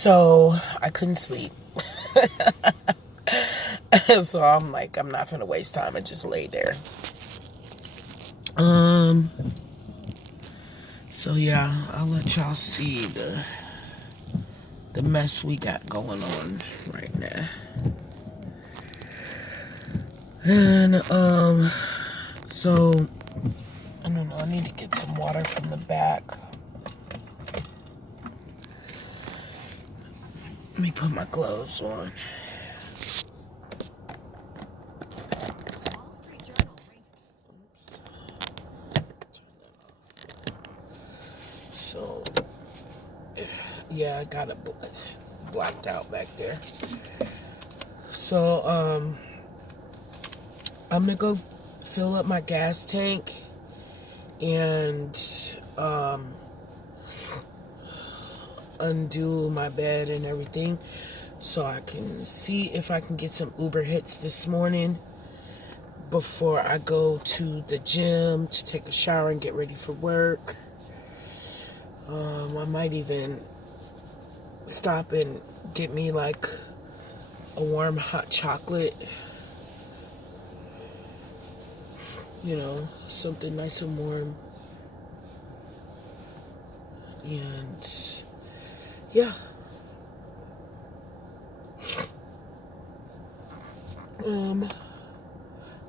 So I couldn't sleep. So I'm like, I'm not gonna waste time. I just lay there. So yeah, I'll let y'all see the mess we got going on right now. And so I don't know, I need to get some water from the back. Let me put my gloves on. So yeah, I got it blacked out back there. So I'm gonna go fill up my gas tank and undo my bed and everything so I can see if I can get some Uber hits this morning before I go to the gym to take a shower and get ready for work. I might even stop and get me like a warm hot chocolate, you know, something nice and warm. And yeah.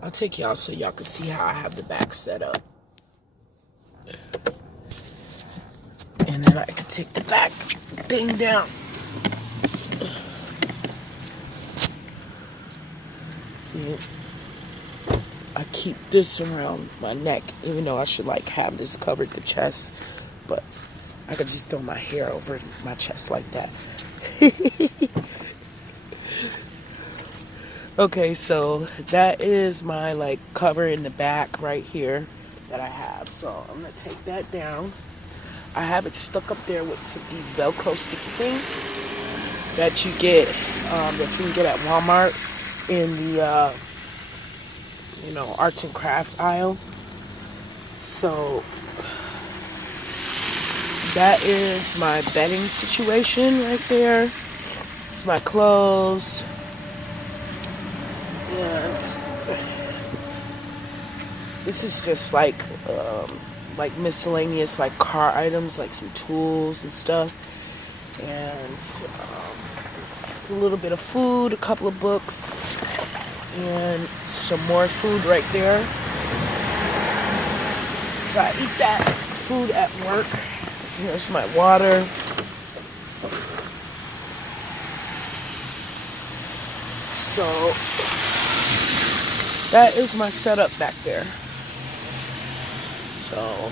I'll take y'all so y'all can see how I have the back set up. And then I can take the back thing down. See, I keep this around my neck, even though I should like have this covered the chest, but I could just throw my hair over my chest like that. Okay, so that is my like cover in the back right here that I have. So I'm gonna take that down. I have it stuck up there with some these Velcro sticky things that you get, that you can get at Walmart in the, you know, arts and crafts aisle. So that is my bedding situation right there. It's my clothes. And this is just like miscellaneous like car items, like some tools and stuff. And it's a little bit of food, a couple of books, and some more food right there. So I eat that food at work. Here's my water. So that is my setup back there. So,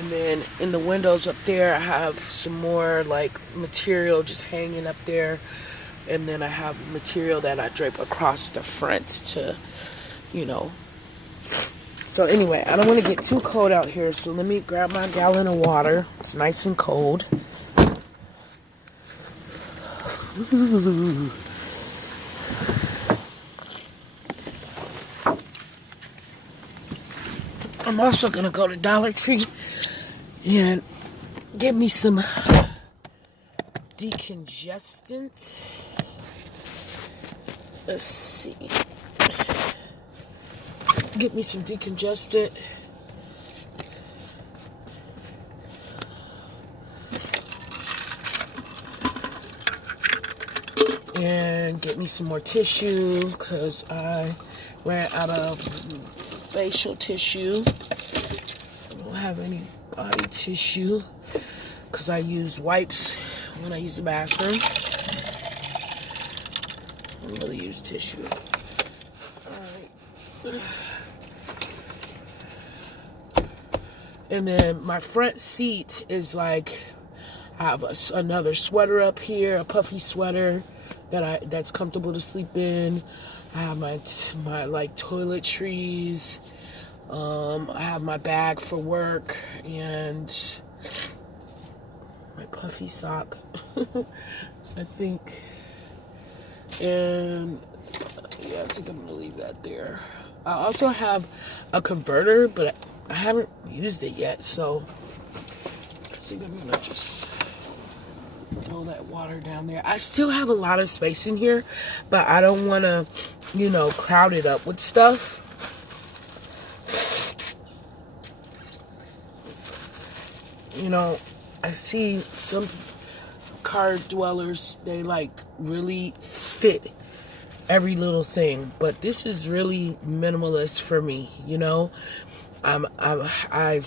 and then in the windows up there, I have some more like material just hanging up there. And then I have material that I drape across the front to, you know. So anyway, I don't want to get too cold out here. So let me grab my gallon of water. It's nice and cold. Ooh. I'm also gonna go to Dollar Tree and get me some decongestant. Let's see. Get me some decongestant. And get me some more tissue because I ran out of facial tissue. I don't have any body tissue because I use wipes when I use the bathroom. I don't really use tissue. Alright. And then my front seat is like, I have another sweater up here, a puffy sweater that's comfortable to sleep in. I have my like toiletries. I have my bag for work and my puffy sock, I think. And yeah, I think I'm gonna leave that there. I also have a converter, but I haven't used it yet, so I think I'm gonna just throw that water down there. I still have a lot of space in here, but I don't want to, you know, crowd it up with stuff. You know, I see some car dwellers, they like really fit every little thing, but this is really minimalist for me, you know. I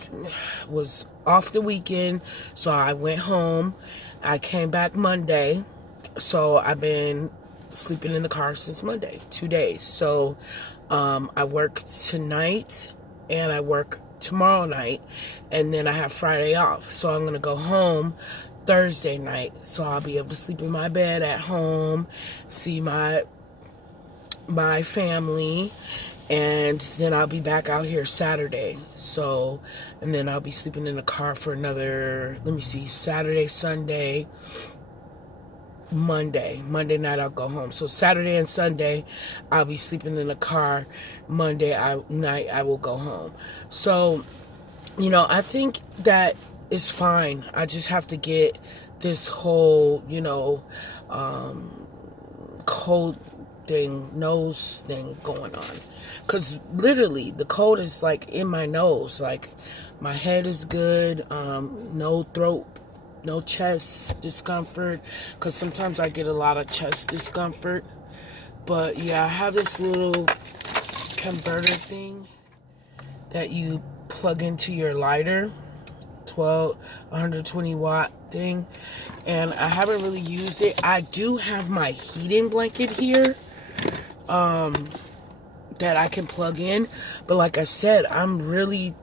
was off the weekend, so I went home. I came back Monday, so I've been sleeping in the car since Monday, 2 days. So I work tonight and I work tomorrow night, and then I have Friday off. So I'm gonna go home Thursday night, so I'll be able to sleep in my bed at home, see my family, and then I'll be back out here Saturday. So, and then I'll be sleeping in the car for another, let me see, Saturday, Sunday, Monday night I'll go home. So Saturday and Sunday I'll be sleeping in the car. Monday night I will go home. So, you know, I think that is fine. I just have to get this whole, you know, cold thing, nose thing going on. Because literally the cold is like in my nose. Like my head is good, no throat, no chest discomfort, because sometimes I get a lot of chest discomfort. But yeah, I have this little converter thing that you plug into your lighter, 120 watt thing, and I haven't really used it. I do have my heating blanket here that I can plug in, but like I said, I'm really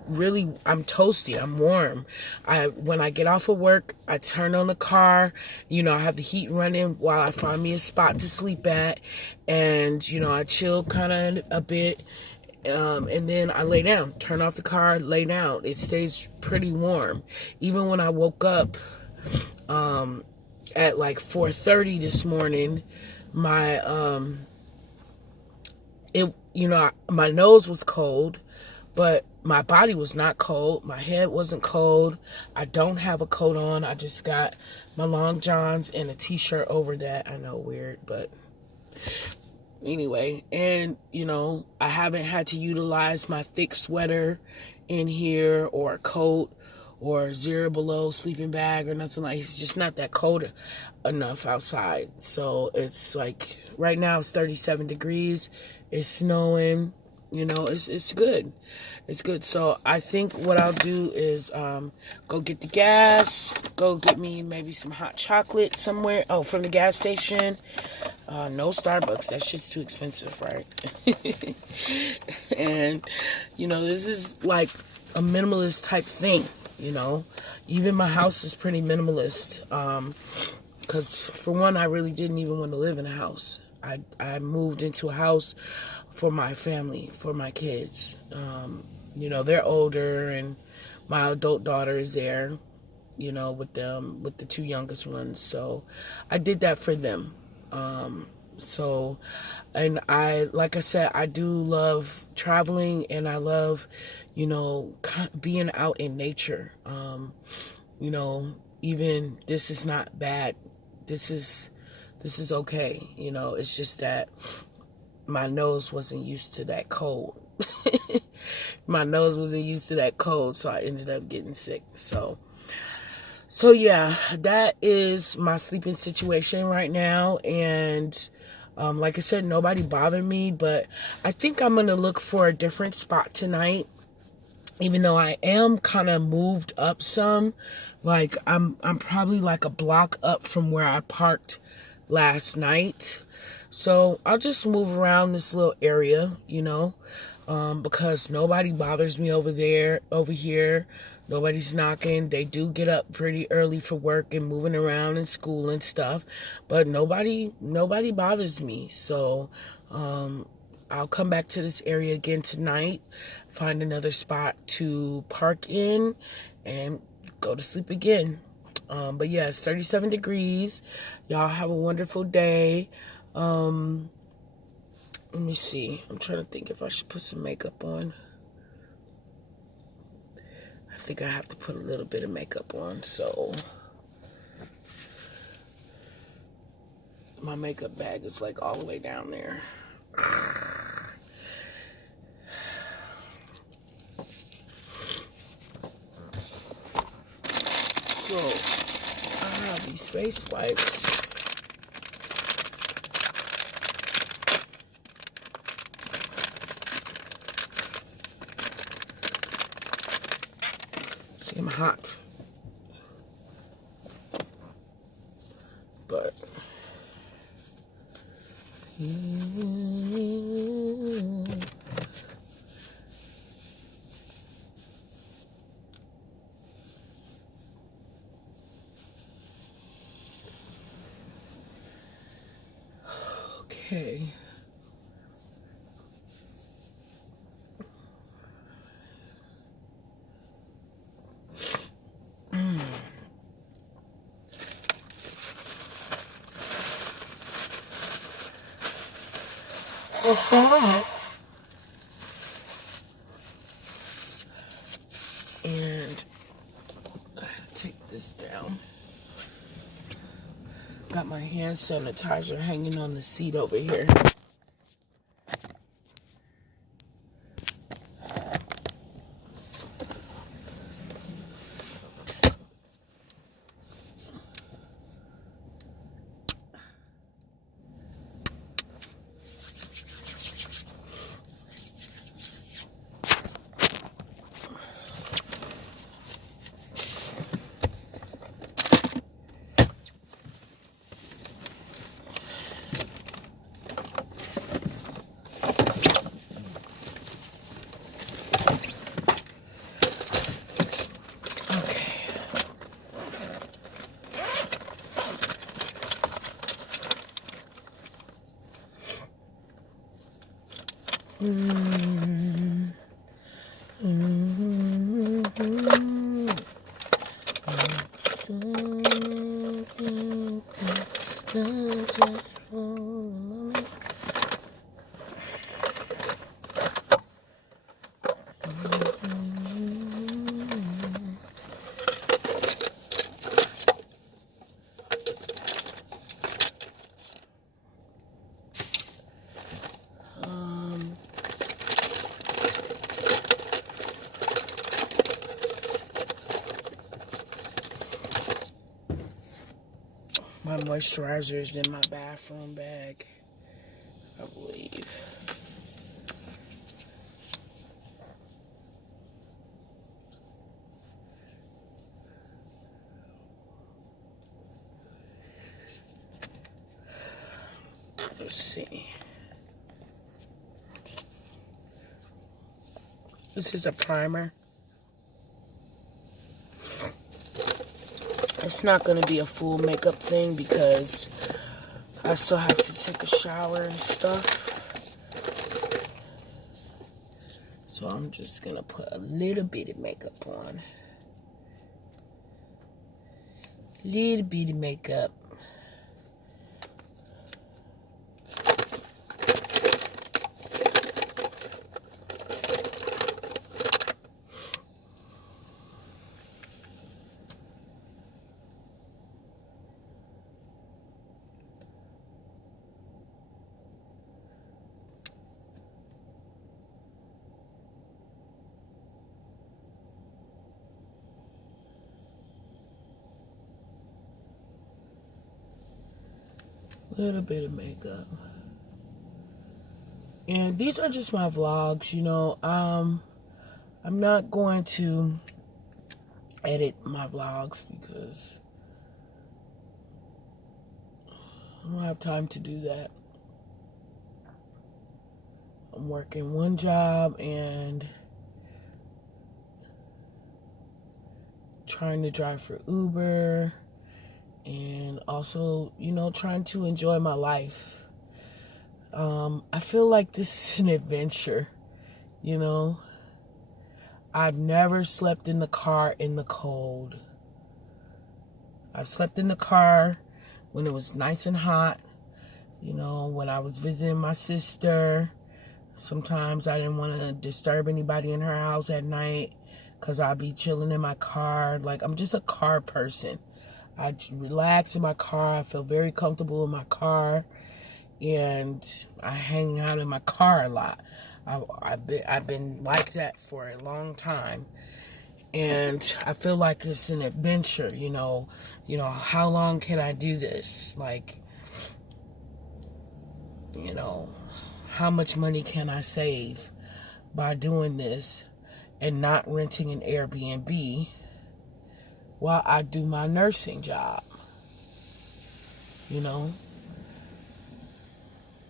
I'm toasty, I'm warm. When I get off of work, I turn on the car, you know, I have the heat running while I find me a spot to sleep at, and you know, I chill kind of a bit, and then I lay down, turn off the car, lay down. It stays pretty warm. Even when I woke up at like 4:30 this morning, my my nose was cold, but my body was not cold. My head wasn't cold. I don't have a coat on. I just got my long johns and a t-shirt over that. I know, weird, but anyway. And, you know, I haven't had to utilize my thick sweater in here or a coat or 0 below sleeping bag or nothing like. It's just not that cold enough outside. So it's like right now it's 37 degrees. It's snowing. You know, it's good. It's good. So I think what I'll do is go get the gas, go get me maybe some hot chocolate somewhere. Oh, from the gas station. No Starbucks. That shit's too expensive, right? And, you know, this is like a minimalist type thing, you know. Even my house is pretty minimalist. Because, for one, I really didn't even want to live in a house. I moved into a house for my family, for my kids. You know, they're older, and my adult daughter is there, you know, with them, with the 2 youngest ones. So I did that for them. So, and like I said, I do love traveling, and I love, you know, being out in nature. You know, even this is not bad. This is okay. You know, it's just that my nose wasn't used to that cold. My nose wasn't used to that cold, so I ended up getting sick. So yeah, that is my sleeping situation right now. And like I said, nobody bothered me, but I think I'm gonna look for a different spot tonight. Even though I am kind of moved up some, like I'm probably like a block up from where I parked last night. So I'll just move around this little area, you know, because nobody bothers me over here. Nobody's knocking. They do get up pretty early for work and moving around in school and stuff, but nobody bothers me. So I'll come back to this area again tonight, find another spot to park in, and go to sleep again. But yeah, it's 37 degrees. Y'all have a wonderful day. Let me see. I'm trying to think if I should put some makeup on. I think I have to put a little bit of makeup on, so My makeup bag is like all the way down there. So I have these face wipes. See, I'm hot. But okay. And take this down. Got my hand sanitizer hanging on the seat over here. My moisturizer is in my bathroom bag, I believe. Let's see. This is a primer. It's not going to be a full makeup thing because I still have to take a shower and stuff. So I'm just going to put a little bit of makeup on. Little bit of makeup. Little bit of makeup. And these are just my vlogs, you know. I'm not going to edit my vlogs because I don't have time to do that. I'm working one job and trying to drive for Uber. And also, you know, trying to enjoy my life. I feel like this is an adventure, you know. I've never slept in the car in the cold. I've slept in the car when it was nice and hot. You know, when I was visiting my sister. Sometimes I didn't want to disturb anybody in her house at night because I'd be chilling in my car. Like, I'm just a car person. I relax in my car. I feel very comfortable in my car, and I hang out in my car a lot. I've been like that for a long time, and I feel like it's an adventure. How long can I do this? Like, how much money can I save by doing this and not renting an Airbnb while I do my nursing job?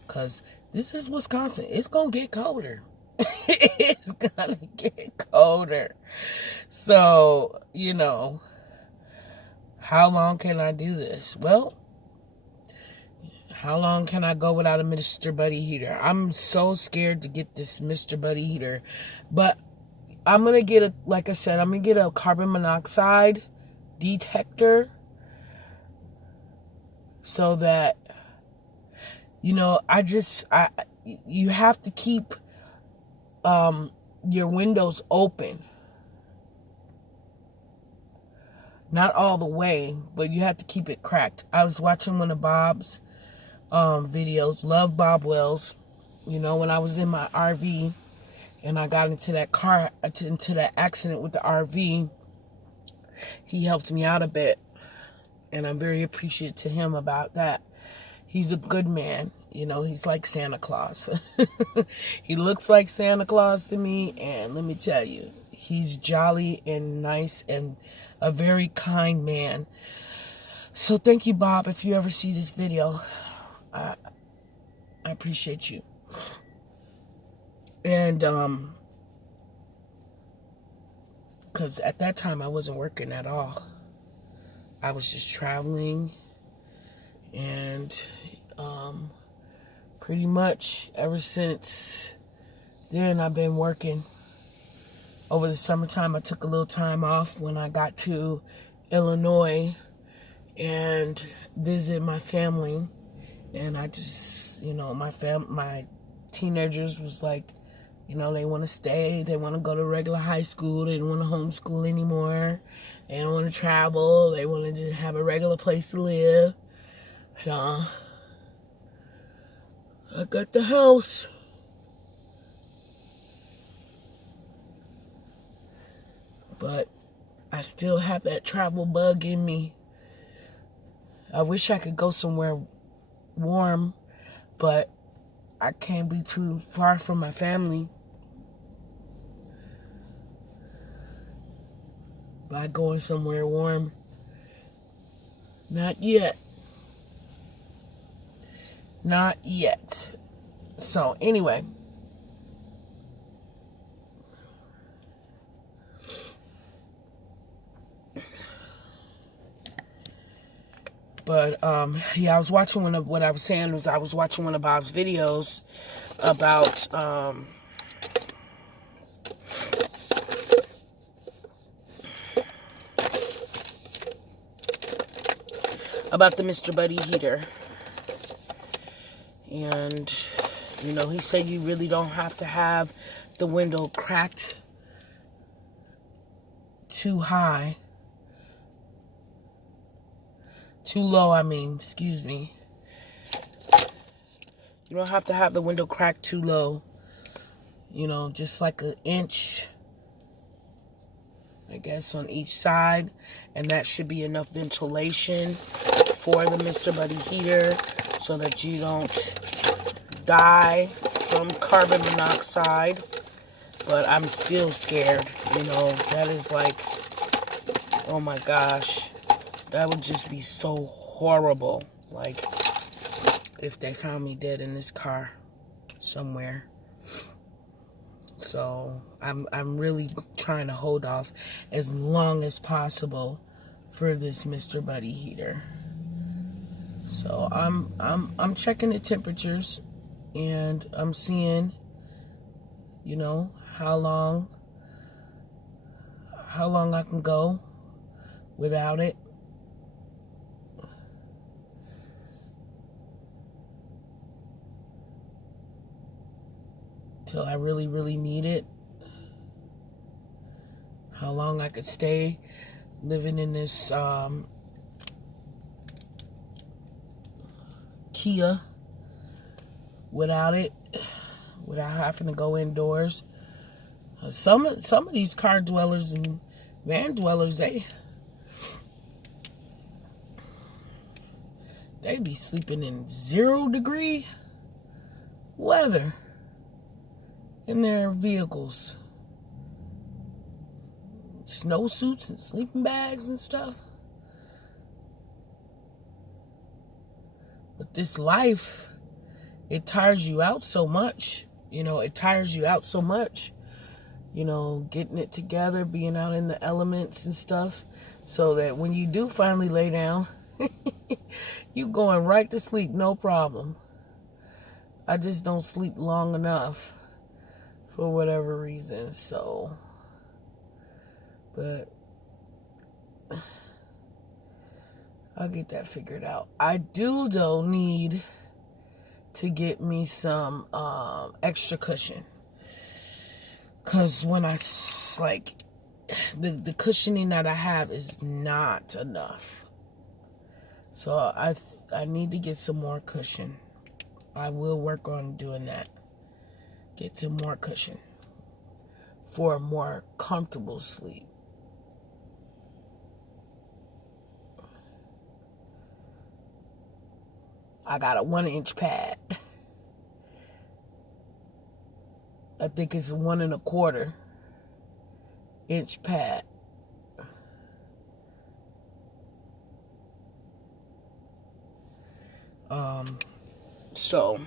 Because this is Wisconsin. It's going to get colder. It's going to get colder. So, how long can I do this? Well, how long can I go without a Mr. Buddy heater? I'm so scared to get this Mr. Buddy heater. But I'm going to get I'm going to get a carbon monoxide detector so that, you have to keep your windows open. Not all the way, but you have to keep it cracked. I was watching one of Bob's videos. Love Bob Wells. When I was in my RV and I got into that accident with the RV, he helped me out a bit, and I'm very appreciative to him about that. He's a good man. He's like Santa Claus. He looks like Santa Claus to me, and let me tell you, he's jolly and nice and a very kind man. So thank you, Bob, if you ever see this video. I appreciate you. And because at that time I wasn't working at all. I was just traveling, and pretty much ever since then I've been working. Over the summertime, I took a little time off when I got to Illinois and visit my family. And I just, my teenagers was like, they want to stay. They want to go to regular high school. They don't want to homeschool anymore. They don't want to travel. They want to just have a regular place to live. So I got the house. But I still have that travel bug in me. I wish I could go somewhere warm, but I can't be too far from my family by going somewhere warm. Not yet. Not yet. So anyway, but I was watching what I was saying was I was watching one of Bob's videos about the Mr. Buddy heater. And he said you really don't have to have the window cracked too high. Too low, excuse me. You don't have to have the window cracked too low. Just like an inch, I guess, on each side. And that should be enough ventilation for the Mr. Buddy heater so that you don't die from carbon monoxide. But I'm still scared. That is like, oh my gosh. That would just be so horrible. Like, if they found me dead in this car somewhere. So I'm really trying to hold off as long as possible for this Mr. Buddy heater. So I'm checking the temperatures, and I'm seeing, how long I can go without it. Till I really, really need it. How long I could stay living in this Kia without it, without having to go indoors. Some of these car dwellers and van dwellers, they be sleeping in 0-degree weather in their vehicles. Snowsuits and sleeping bags and stuff. But this life, it tires you out so much. It tires you out so much. Getting it together, being out in the elements and stuff, so that when you do finally lay down, you going right to sleep, no problem. I just don't sleep long enough for whatever reason, so. But I'll get that figured out. I do, though, need to get me some extra cushion. Because when the cushioning that I have is not enough. So I need to get some more cushion. I will work on doing that. Get some more cushion for a more comfortable sleep. I got a 1-inch pad. I think it's a 1 1/4-inch pad. So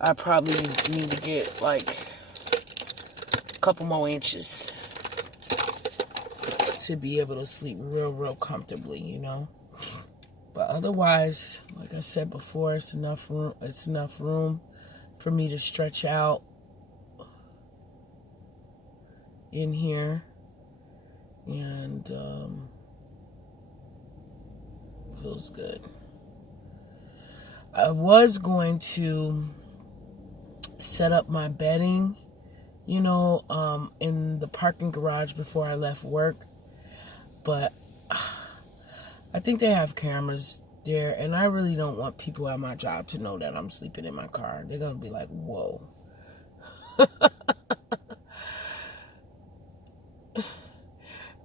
I probably need to get like a couple more inches to be able to sleep real comfortably, But otherwise, like I said before, it's enough room for me to stretch out in here, and feels good. I was going to set up my bedding, in the parking garage before I left work, but I think they have cameras there, and I really don't want people at my job to know that I'm sleeping in my car. They're going to be like, whoa.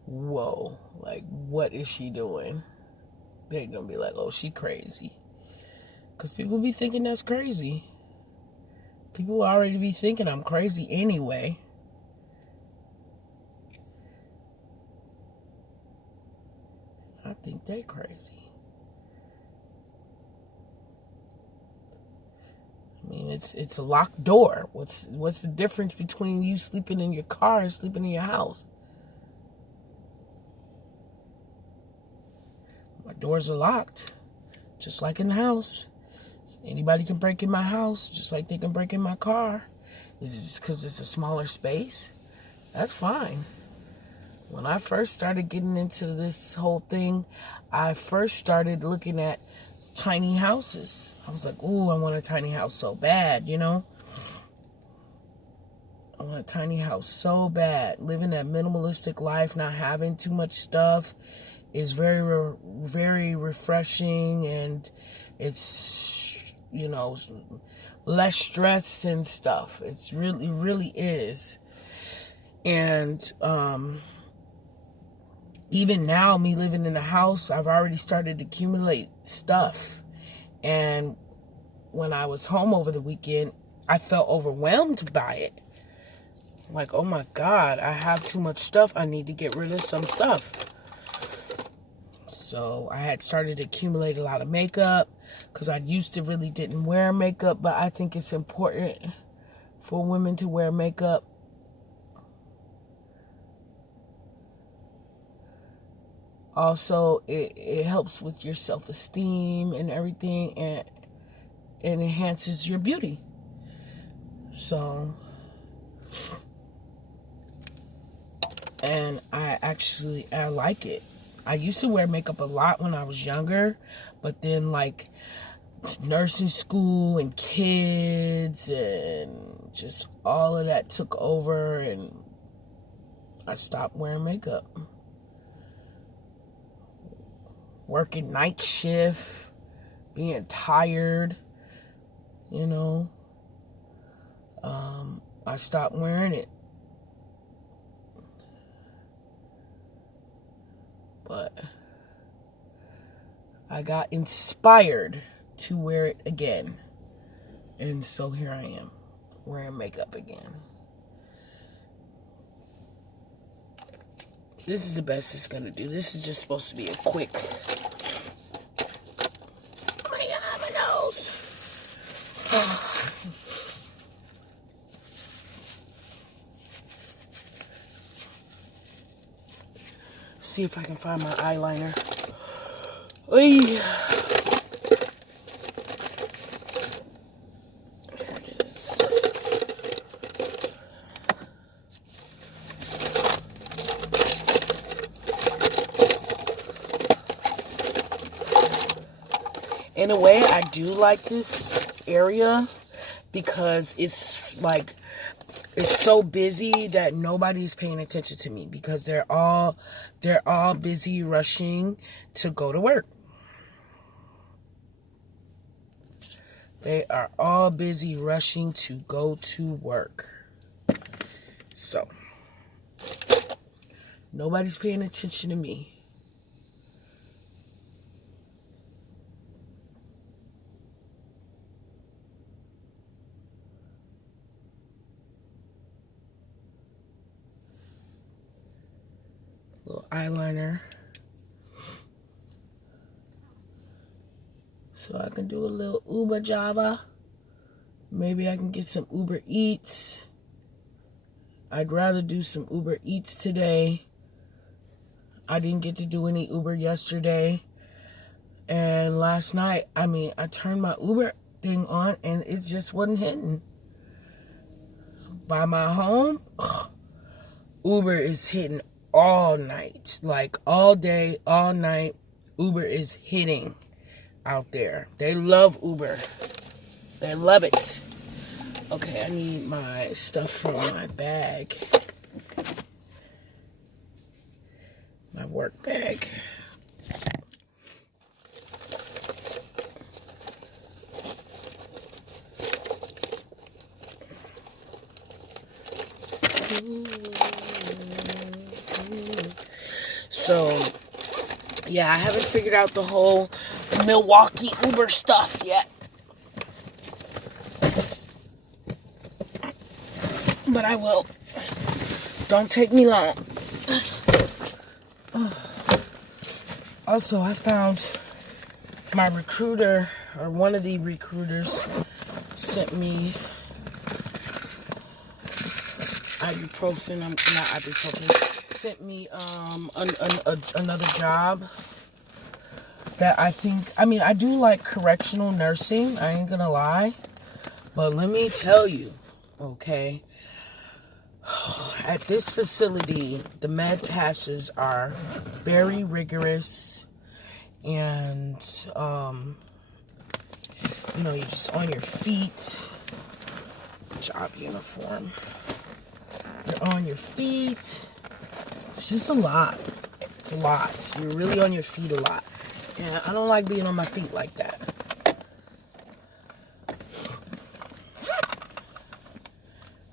Whoa. Like, what is she doing? They're going to be like, oh, she crazy. Because people be thinking that's crazy. People already be thinking I'm crazy anyway. I think they crazy. I mean, it's a locked door. What's the difference between you sleeping in your car and sleeping in your house? My doors are locked, just like in the house. Anybody can break in my house, just like they can break in my car. Is it just because it's a smaller space? That's fine. When I first started getting into this whole thing, I first started looking at tiny houses. I was like, ooh, I want a tiny house so bad, I want a tiny house so bad. Living that minimalistic life, not having too much stuff is very, very refreshing, and it's, less stress and stuff. It's really is. And, even now, me living in the house, I've already started to accumulate stuff. And when I was home over the weekend, I felt overwhelmed by it. Like, oh my God, I have too much stuff. I need to get rid of some stuff. So I had started to accumulate a lot of makeup, because I used to really didn't wear makeup, but I think it's important for women to wear makeup. Also, it helps with your self-esteem and everything, and it enhances your beauty. So, and I like it. I used to wear makeup a lot when I was younger, but then like nursing school and kids and just all of that took over, and I stopped wearing makeup. Working night shift, being tired, you know, I stopped wearing it. But I got inspired to wear it again. And so here I am, wearing makeup again. This is the best it's gonna do. This is just supposed to be a quick. Oh my God, my nose. See if I can find my eyeliner. Oy. Here it is. In a way, I do like this area because it's like, it's so busy that nobody's paying attention to me because they're all busy rushing to go to work. They are all busy rushing to go to work. So, nobody's paying attention to me. Little eyeliner. So I can do a little Uber Java. Maybe I can get some Uber Eats. I'd rather do some Uber Eats today. I didn't get to do any Uber yesterday. And last night, I turned my Uber thing on and it just wasn't hitting. By my home, Uber is hitting all night. Like all day, all night, Uber is hitting out there. They love Uber. They love it. Okay, I need my stuff from my bag. My work bag. So, yeah, I haven't figured out the whole Milwaukee Uber stuff yet. But I will. Don't take me long. Also, I found my recruiter, or one of the recruiters, sent me ibuprofen. Not ibuprofen. Sent me another job that I think. I do like correctional nursing. I ain't gonna lie, but let me tell you, okay. At this facility, the med passes are very rigorous, and you're just on your feet. Job uniform. You're on your feet. It's just a lot. It's a lot. You're really on your feet a lot. And I don't like being on my feet like that.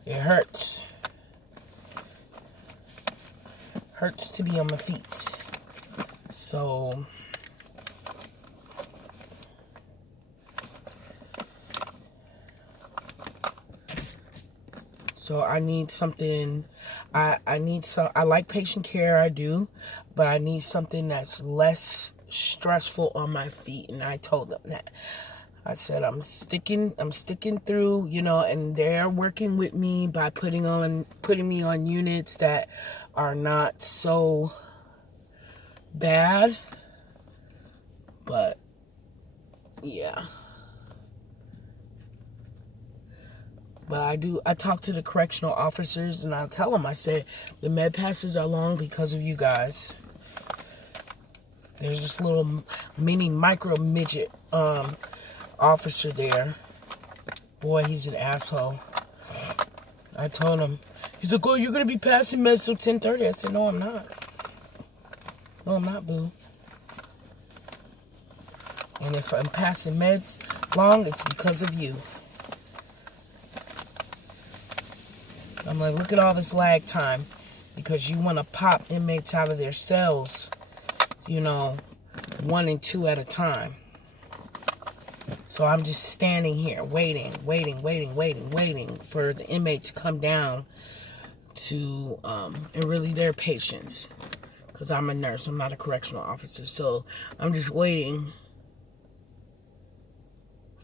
It hurts. Hurts to be on my feet. So I need something. I like patient care, I do, but I need something that's less stressful on my feet. And I told them that. I said I'm sticking through, and they're working with me by putting me on units that are not so bad. But yeah. But I talk to the correctional officers and I tell them, I say, the med passes are long because of you guys. There's this little mini micro midget officer there. Boy, he's an asshole. I told him. He's like, oh, you're going to be passing meds till 10:30. I said, no, I'm not. No, I'm not, boo. And if I'm passing meds long, it's because of you. I'm like, look at all this lag time. Because you want to pop inmates out of their cells, 1 and 2 at a time. So I'm just standing here waiting for the inmate to come down to, and really their patients. Because I'm a nurse, I'm not a correctional officer. So I'm just waiting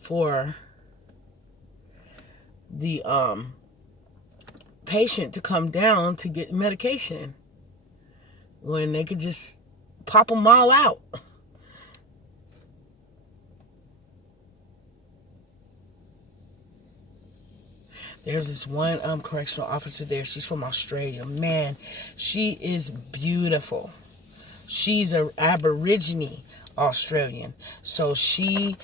for the patient to come down to get medication when they could just pop them all out. There's this one correctional officer there. She's from Australia. Man, she is beautiful. She's an Aborigine Australian. So she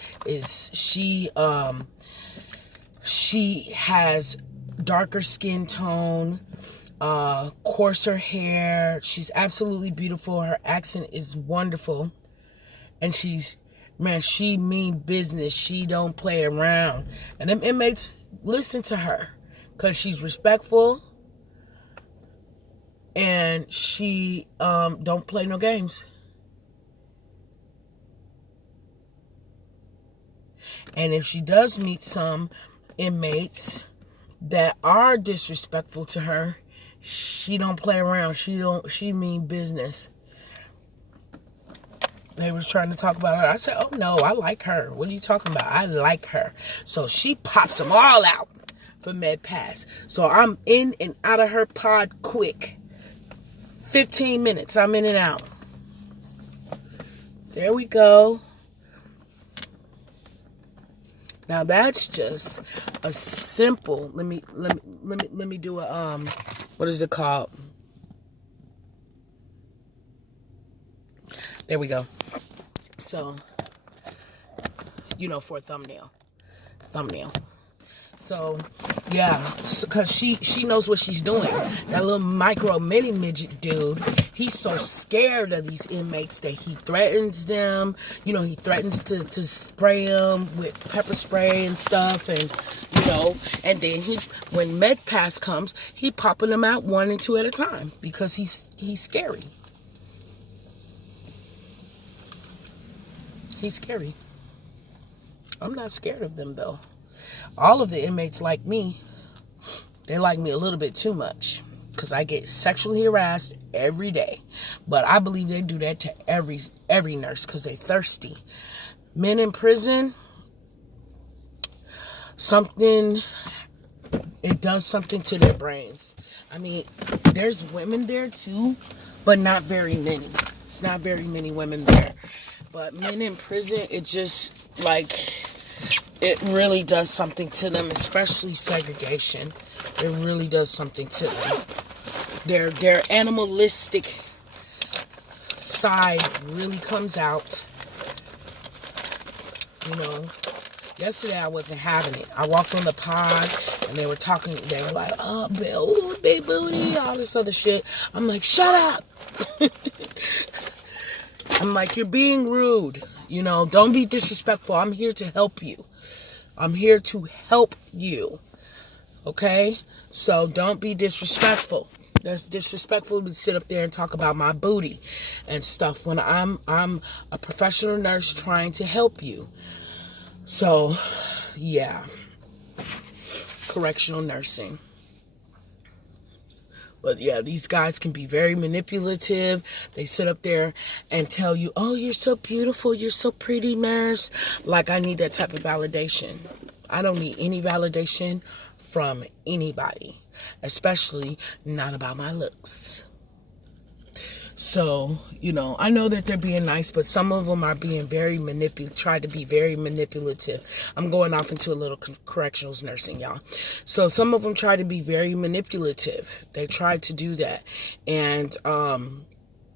has darker skin tone, coarser hair. She's absolutely beautiful. Her accent is wonderful. And she mean business. She don't play around. And them inmates listen to her because she's respectful and she don't play no games. And if she does meet some inmates that are disrespectful to her, she don't play around. She mean business. They was trying to talk about her. I said, oh no, I like her. What are you talking about? I like her. So she pops them all out for Med Pass. So I'm in and out of her pod quick. 15 minutes, I'm in and out. There we go. Now that's just a simple, let me do a, what is it called? There we go. So, for a thumbnail. So, yeah, because she knows what she's doing. That little micro mini midget dude, he's so scared of these inmates that he threatens them. He threatens to spray them with pepper spray and stuff. And, and then when Med Pass comes, he popping them out 1 and 2 at a time because he's scary. He's scary. I'm not scared of them, though. All of the inmates like me. They like me a little bit too much because I get sexually harassed every day. But I believe they do that to every nurse because they thirsty. Men in prison, it does something to their brains. I mean, there's women there too, but not very many. It's not very many women there. But men in prison, it really does something to them, especially segregation. It really does something to them. Their animalistic side really comes out. Yesterday I wasn't having it. I walked on the pod and they were talking. They were like, oh, big booty, all this other shit. I'm like, shut up. I'm like, you're being rude. Don't be disrespectful. I'm here to help you. Okay? So don't be disrespectful. That's disrespectful to sit up there and talk about my booty and stuff when I'm a professional nurse trying to help you. So, yeah. Correctional nursing. But yeah, these guys can be very manipulative. They sit up there and tell you, oh, you're so beautiful. You're so pretty, nurse. Like, I need that type of validation. I don't need any validation from anybody, especially not about my looks. So, I know that they're being nice, but some of them are being very try to be very manipulative. I'm going off into a little correctionals nursing, y'all. So some of them try to be very manipulative. They try to do that. And,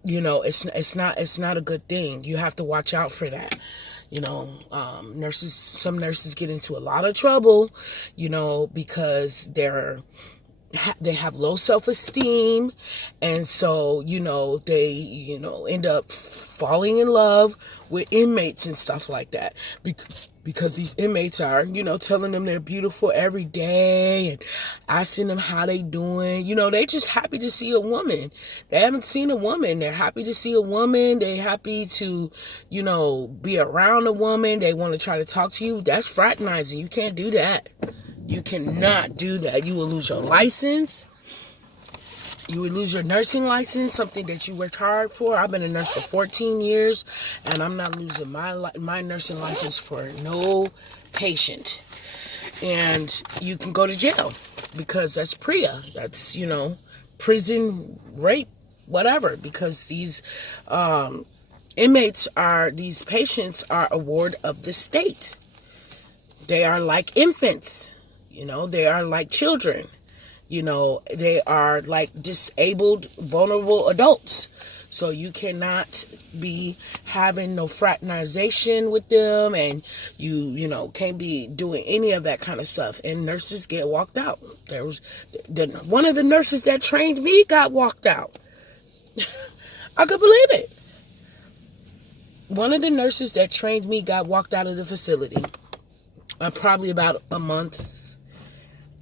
it's not a good thing. You have to watch out for that. Some nurses get into a lot of trouble, because they're they have low self-esteem, and so they end up falling in love with inmates and stuff like that, because these inmates are telling them they're beautiful every day and asking them how they doing. They just happy to see a woman. They haven't seen a woman. They're happy to see a woman. They happy to be around a woman. They want to try to talk to you. That's fraternizing. You can't do that. You cannot do that. You will lose your license. You would lose your nursing license, something that you worked hard for. I've been a nurse for 14 years, and I'm not losing my nursing license for no patient. And you can go to jail because that's PREA. That's, prison, rape, whatever. Because these these patients are a ward of the state. They are like infants. They are like children. They are like disabled, vulnerable adults. So you cannot be having no fraternization with them, and you can't be doing any of that kind of stuff. And nurses get walked out. There was one of the nurses that trained me got walked out. I could believe it. One of the nurses that trained me got walked out of the facility. Probably about a month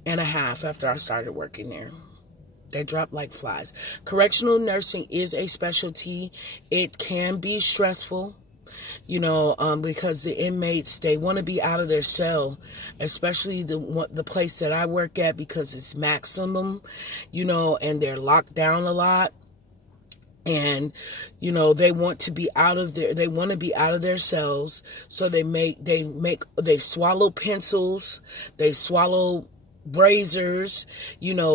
and a half after I started working there. They dropped like flies. Correctional nursing is a specialty. It can be stressful, because the inmates, they want to be out of their cell, especially the place that I work at, because it's maximum, and they're locked down a lot. And they want to be out of their cells. So they swallow pencils, they swallow razors,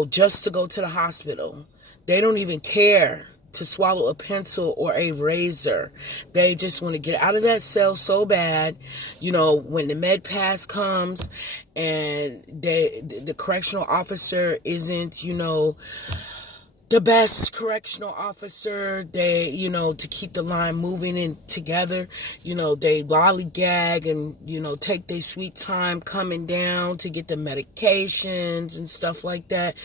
just to go to the hospital. They don't even care to swallow a pencil or a razor. They just want to get out of that cell so bad. When the med pass comes and the correctional officer isn't, the best correctional officer, they, to keep the line moving and together, they lollygag and, take their sweet time coming down to get the medications and stuff like that.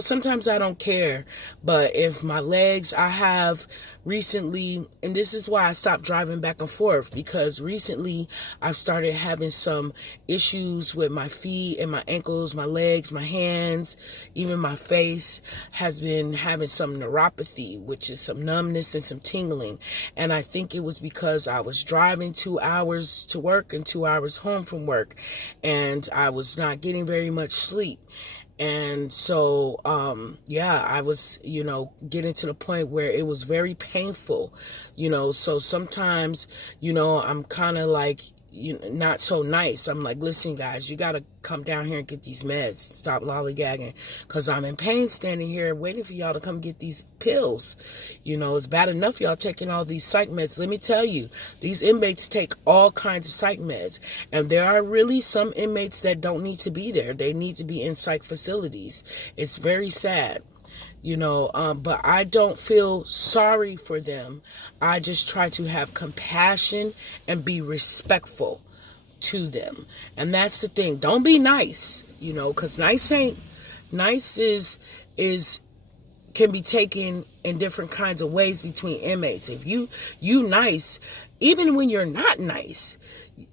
Sometimes I don't care, but if my legs, I have recently, and this is why I stopped driving back and forth, because recently I've started having some issues with my feet and my ankles, my legs, my hands, even my face has been having some neuropathy, which is some numbness and some tingling. And I think it was because I was driving 2 hours to work and 2 hours home from work, and I was not getting very much sleep. And so, I was, getting to the point where it was very painful, so sometimes, I'm kind of like, not so nice. I'm like, listen, guys, you got to come down here and get these meds. Stop lollygagging, because I'm in pain standing here waiting for y'all to come get these pills. It's bad enough y'all taking all these psych meds. Let me tell you, these inmates take all kinds of psych meds, and there are really some inmates that don't need to be there. They need to be in psych facilities. It's very sad. But I don't feel sorry for them. I just try to have compassion and be respectful to them. And that's the thing. Don't be nice, because nice can be taken in different kinds of ways between inmates. If you nice, even when you're not nice,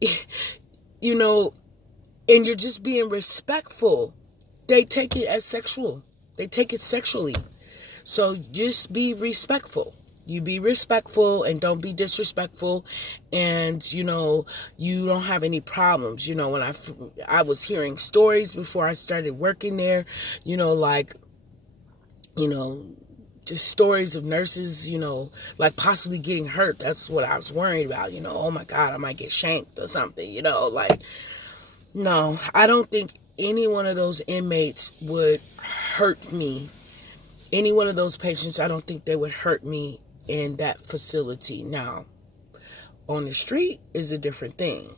and you're just being respectful, they take it as sexual. They take it sexually. So just be respectful. You be respectful and don't be disrespectful. And, you don't have any problems. When I was hearing stories before I started working there, just stories of nurses, like possibly getting hurt. That's what I was worried about. Oh my God, I might get shanked or something, no, I don't think any one of those inmates would hurt me. Any one of those patients, I don't think they would hurt me in that facility. Now, on the street is a different thing,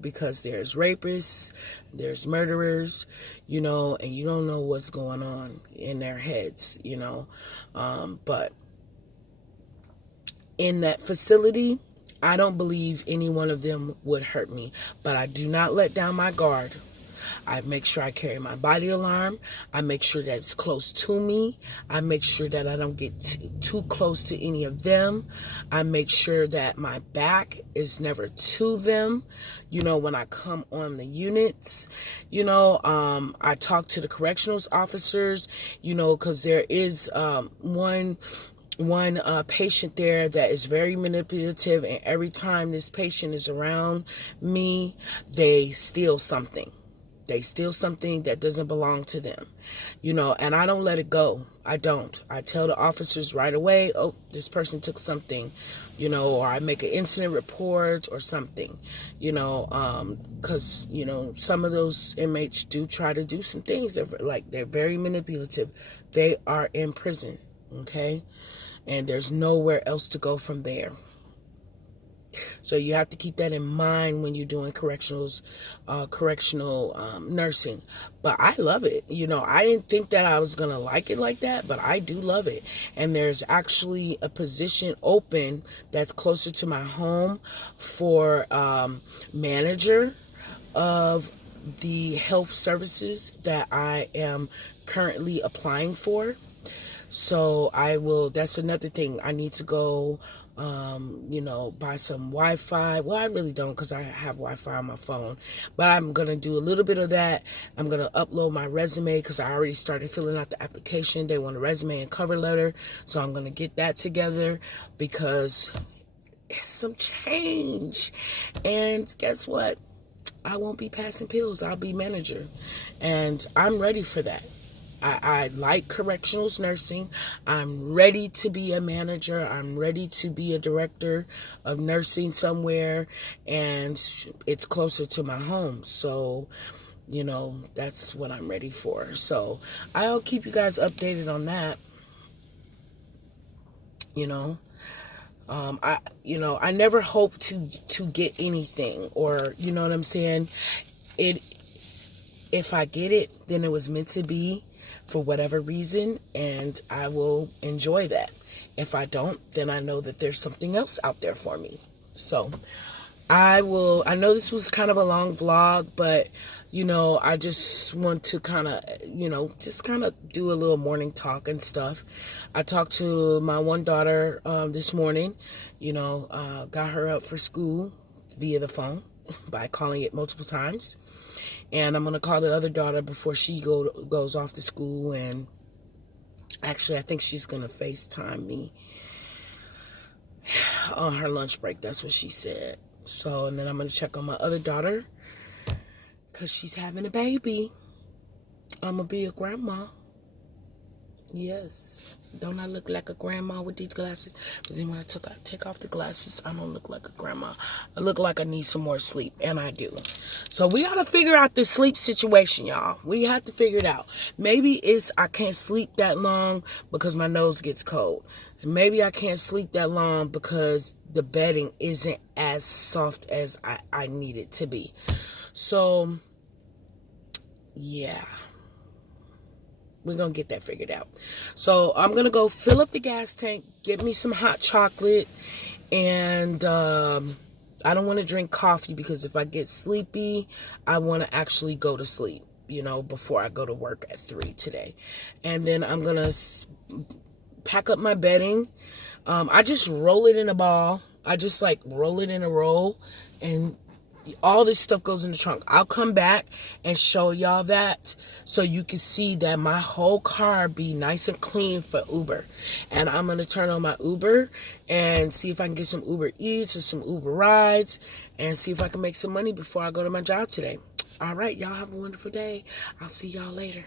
because there's rapists, there's murderers, and you don't know what's going on in their heads, but in that facility, I don't believe any one of them would hurt me. But I do not let down my guard. I make sure I carry my body alarm. I make sure that it's close to me. I make sure that I don't get too close to any of them. I make sure that my back is never to them, when I come on the units. I talk to the correctional officers, because there is one patient there that is very manipulative, and every time this patient is around me, they steal something. They steal something that doesn't belong to them, and I don't let it go. I don't. I tell the officers right away, oh, this person took something, or I make an incident report or something, because, some of those inmates do try to do some things. They're very manipulative. They are in prison, okay? And there's nowhere else to go from there. So you have to keep that in mind when you're doing correctional nursing. But I love it. I didn't think that I was going to like it like that, but I do love it. And there's actually a position open that's closer to my home for manager of the health services that I am currently applying for. So that's another thing. I need to go, buy some Wi-Fi. Well, I really don't, because I have Wi-Fi on my phone. But I'm going to do a little bit of that. I'm going to upload my resume, because I already started filling out the application. They want a resume and cover letter. So I'm going to get that together, because it's some change. And guess what? I won't be passing pills. I'll be manager. And I'm ready for that. I like correctionals nursing. I'm ready to be a manager. I'm ready to be a director of nursing somewhere, and it's closer to my home. So, that's what I'm ready for. So I'll keep you guys updated on that. I never hope to get anything, or, you know what I'm saying? If I get it, then it was meant to be for whatever reason, and I will enjoy that. If I don't, then I know that there's something else out there for me. So I know this was kind of a long vlog, but, I just want to kind of, do a little morning talk and stuff. I talked to my one daughter this morning, got her up for school via the phone by calling it multiple times. And I'm going to call the other daughter before she goes off to school. And actually, I think she's going to FaceTime me on her lunch break. That's what she said. So, and then I'm going to check on my other daughter, because she's having a baby. I'm going to be a grandma. Yes. Don't I look like a grandma with these glasses? Because then when I take off the glasses, I don't look like a grandma. I look like I need some more sleep, and I do. So we got to figure out this sleep situation, y'all. We have to figure it out. Maybe I can't sleep that long because my nose gets cold. And maybe I can't sleep that long because the bedding isn't as soft as I need it to be. So, yeah. We're going to get that figured out. So I'm going to go fill up the gas tank, get me some hot chocolate, and I don't want to drink coffee, because if I get sleepy, I want to actually go to sleep, before I go to work at 3 today. And then I'm going to pack up my bedding. I just roll it in a ball. I just roll it in a roll, and all this stuff goes in the trunk. I'll come back and show y'all that, so you can see that my whole car be nice and clean for Uber. And I'm going to turn on my Uber and see if I can get some Uber Eats or some Uber rides, and see if I can make some money before I go to my job today. All right, y'all have a wonderful day. I'll see y'all later.